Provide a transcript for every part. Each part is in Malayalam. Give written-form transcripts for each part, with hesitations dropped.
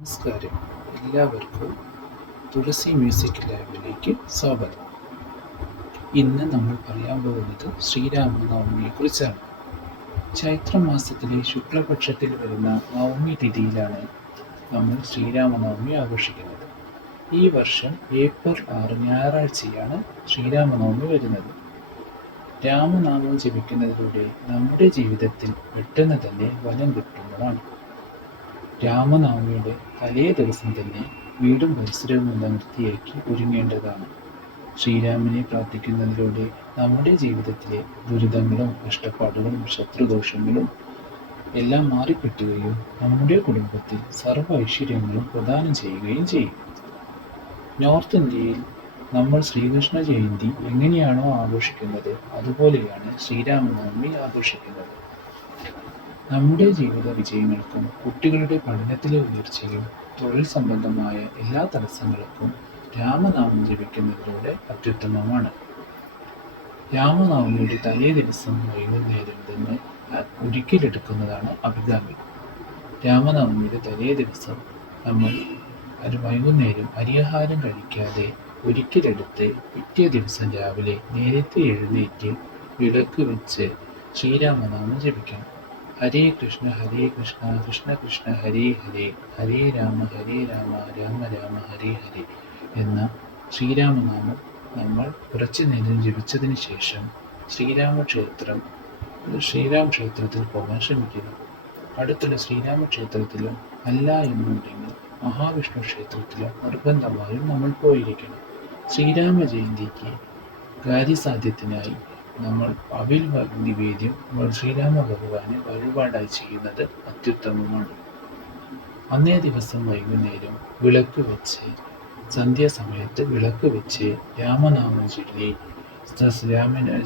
നമസ്കാരം. എല്ലാവർക്കും തുളസി മ്യൂസിക് ലാബിലേക്ക് സ്വാഗതം. ഇന്ന് നമ്മൾ പറയാൻ പോകുന്നത് ശ്രീരാമനവമിയെക്കുറിച്ചാണ്. ചൈത്രമാസത്തിലെ ശുക്ലപക്ഷത്തിൽ വരുന്ന നവമി തിഥിയിലാണ് നമ്മൾ ശ്രീരാമനവമി ആഘോഷിക്കുന്നത്. ഈ വർഷം ഏപ്രിൽ 6 ഞായറാഴ്ചയാണ് ശ്രീരാമനവമി വരുന്നത്. രാമനാമം ജപിക്കുന്നതിലൂടെ നമ്മുടെ ജീവിതത്തിൽ പെട്ടെന്ന് തന്നെ ഫലം കിട്ടുന്നതാണ്. രാമനവമിയുടെ തലേ ദിവസം തന്നെ വീടും പരിസരവും എല്ലാം വൃത്തിയാക്കി ഒരുങ്ങേണ്ടതാണ്. ശ്രീരാമനെ പ്രാർത്ഥിക്കുന്നതിലൂടെ നമ്മുടെ ജീവിതത്തിലെ ദുരിതങ്ങളും കഷ്ടപ്പാടുകളും ശത്രുദോഷങ്ങളും എല്ലാം മാറിക്കിട്ടുകയും നമ്മുടെ കുടുംബത്തിൽ സർവ്വ ഐശ്വര്യങ്ങളും പ്രദാനം ചെയ്യുകയും ചെയ്യും. നോർത്ത് ഇന്ത്യയിൽ നമ്മൾ ശ്രീകൃഷ്ണ ജയന്തി എങ്ങനെയാണോ ആഘോഷിക്കുന്നത് അതുപോലെയാണ് ശ്രീരാമനവമി ആഘോഷിക്കുന്നത്. നമ്മുടെ ജീവിത വിജയങ്ങൾക്കും കുട്ടികളുടെ പഠനത്തിലെ ഉയർച്ചയും തൊഴിൽ സംബന്ധമായ എല്ലാ തടസ്സങ്ങൾക്കും രാമനാമം ജപിക്കുന്നതിലൂടെ അത്യുത്തമമാണ്. രാമനവമിയുടെ തലേ ദിവസം വൈകുന്നേരം തന്നെ ഒരിക്കലെടുക്കുന്നതാണ് അഭികാമ്യം. രാമനവമിയുടെ തലേ ദിവസം നമ്മൾ വൈകുന്നേരം അരിയാഹാരം കഴിക്കാതെ ഒരിക്കലെടുത്ത് പിറ്റേ ദിവസം രാവിലെ നേരത്തെ എഴുന്നേറ്റ് വിളക്ക് വെച്ച് ശ്രീരാമനാമം ജപിക്കണം. ഹരേ കൃഷ്ണ കൃഷ്ണ കൃഷ്ണ ഹരേ ഹരേ, ഹരേ രാമ രാമ രാമ ഹരേ ഹരേ എന്ന ശ്രീരാമനാമം നമ്മൾ കുറച്ചു നേരം ജപിച്ചതിന് ശേഷം ശ്രീരാമക്ഷേത്രത്തിൽ പോകാൻ ശ്രമിക്കുക. അടുത്തുള്ള ശ്രീരാമക്ഷേത്രത്തിലും അല്ല എന്നുണ്ടെങ്കിൽ മഹാവിഷ്ണു ക്ഷേത്രത്തിലും നിർബന്ധമായും നമ്മൾ പോയിരിക്കണം. ശ്രീരാമ ജയന്തിക്ക് കാര്യസാധ്യത്തിനായി നമ്മൾ അവിൽ നിവേദ്യം ശ്രീരാമ ഭഗവാന് വഴിപാടായി ചെയ്യുന്നത് അത്യുത്തമമാണ്. അന്നേ ദിവസം വൈകുന്നേരം വിളക്ക് വെച്ച് സന്ധ്യാസമയത്ത് വിളക്ക് വെച്ച് രാമനാമം ചൊല്ലി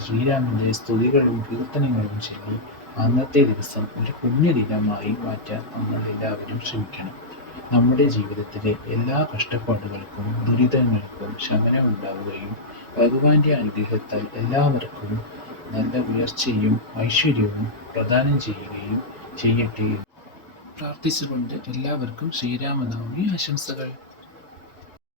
ശ്രീരാമൻ്റെ സ്തുതികളും കീർത്തനങ്ങളും ചൊല്ലി അന്നത്തെ ദിവസം ഒരു പുണ്യദിനമായി മാറ്റാൻ നമ്മൾ എല്ലാവരും ശ്രമിക്കണം. നമ്മുടെ ജീവിതത്തിലെ എല്ലാ കഷ്ടപ്പാടുകൾക്കും ദുരിതങ്ങൾക്കും ശമനമുണ്ടാവുകയും ഭഗവാന്റെ അനുഗ്രഹത്താൽ എല്ലാവർക്കും നല്ല ഉയർച്ചയും ഐശ്വര്യവും പ്രദാനം ചെയ്യുകയും ചെയ്യട്ടെ. പ്രാർത്ഥിച്ചുകൊണ്ട് എല്ലാവർക്കും ശ്രീരാമനവമി ആശംസകൾ.